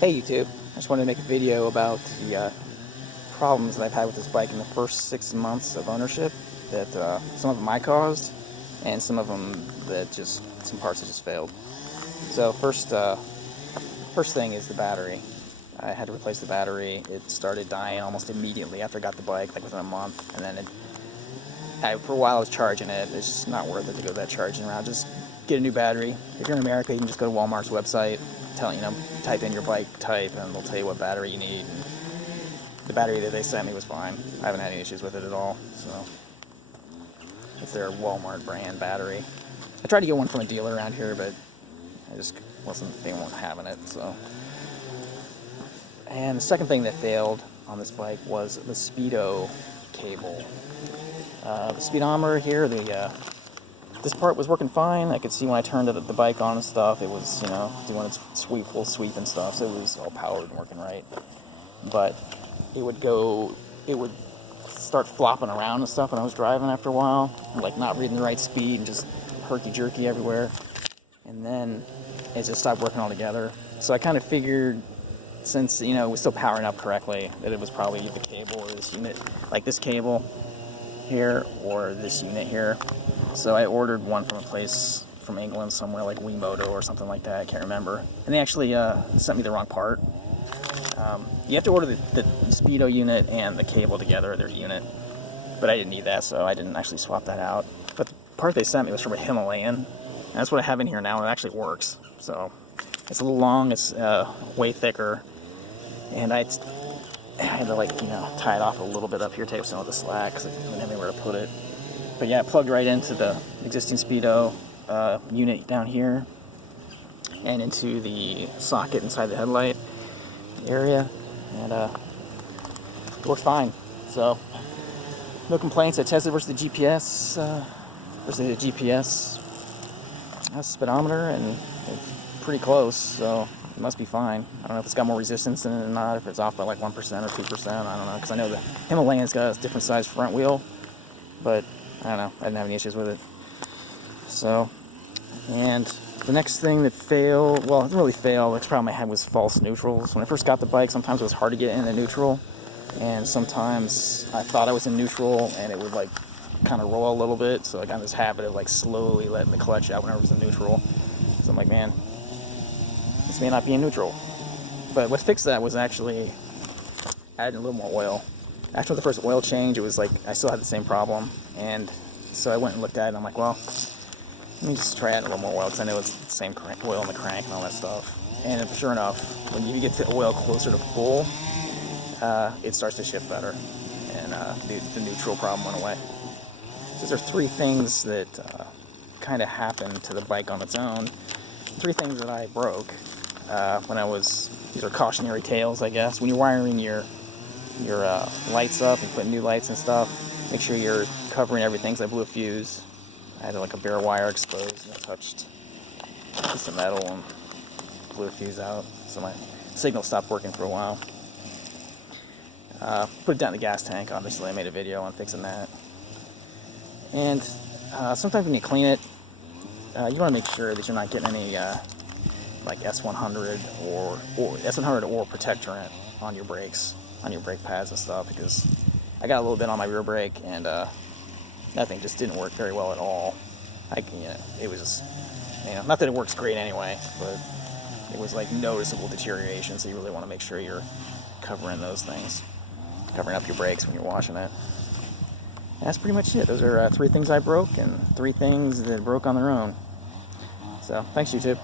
Hey YouTube, I just wanted to make a video about the problems that I've had with this bike in the first 6 months of ownership. That some of them I caused, and some of them that some parts that just failed. So first thing is the battery. I had to replace the battery. It started dying almost immediately after I got the bike, like within a month, and then for a while I was charging it. It's just not worth it to go that charging around. Just get a new battery. If you're in America, you can just go to Walmart's website, type in your bike type, and they'll tell you what battery you need. And the battery that they sent me was fine. I haven't had any issues with it at all. So it's their Walmart brand battery. I tried to get one from a dealer around here, but they weren't having it. So, and the second thing that failed on this bike was the speedo cable. The speedometer here, this part was working fine. I could see when I turned the bike on and stuff, it was, doing its full sweep and stuff, so it was all powered and working right. But it would start flopping around and stuff when I was driving after a while, like not reading the right speed and just herky-jerky everywhere. And then it just stopped working altogether. So I kind of figured, since, it was still powering up correctly, that it was probably the cable or this unit, like this cable here or this unit here. So I ordered one from a place from England somewhere, like Wemoto or something like that, I can't remember. And they actually sent me the wrong part. You have to order the speedo unit and the cable together, their unit. But I didn't need that, so I didn't actually swap that out. But the part they sent me was from a Himalayan. And that's what I have in here now, and it actually works. So it's a little long, it's way thicker. And I had to tie it off a little bit up here, tape some of the slack, because I didn't have anywhere to put it. But yeah, it plugged right into the existing speedo unit down here, and into the socket inside the headlight area, and it worked fine. So no complaints. I tested versus the GPS speedometer, and it's pretty close. So it must be fine. I don't know if it's got more resistance in it or not, if it's off by like 1% or 2%, I don't know, because I know the Himalayan's got a different size front wheel, but I don't know, I didn't have any issues with it. So, and the next thing that failed, well, it didn't really fail, the next problem I had was false neutrals. When I first got the bike, sometimes it was hard to get into neutral, and sometimes I thought I was in neutral, and it would kind of roll a little bit, so I got in this habit of slowly letting the clutch out whenever it was in neutral. So I'm like, man, this may not be in neutral. But what fixed that was actually adding a little more oil. After the first oil change, it was I still had the same problem, and so I went and looked at it, and I'm like, well, let me just try adding a little more oil, because I know it's the same oil in the crank and all that stuff. And sure enough, when you get the oil closer to full, it starts to shift better, and the neutral problem went away. So there's three things that kind of happened to the bike on its own. Three things that I broke these are cautionary tales, I guess. When you're wiring your lights up and putting new lights and stuff, make sure you're covering everything, because I blew a fuse. I had a bare wire exposed, and I touched a piece of metal and blew a fuse out, so my signal stopped working for a while. Put it down in the gas tank, obviously. I made a video on fixing that. And sometimes when you clean it, you want to make sure that you're not getting any S100 or S100 or protectorant on your brakes, on your brake pads and stuff, because I got a little bit on my rear brake, and that thing just didn't work very well at all. It was just, not that it works great anyway, but it was noticeable deterioration, so you really want to make sure you're covering those things, covering up your brakes when you're washing it. And that's pretty much it. Those are three things I broke, and three things that broke on their own. So, thanks YouTube.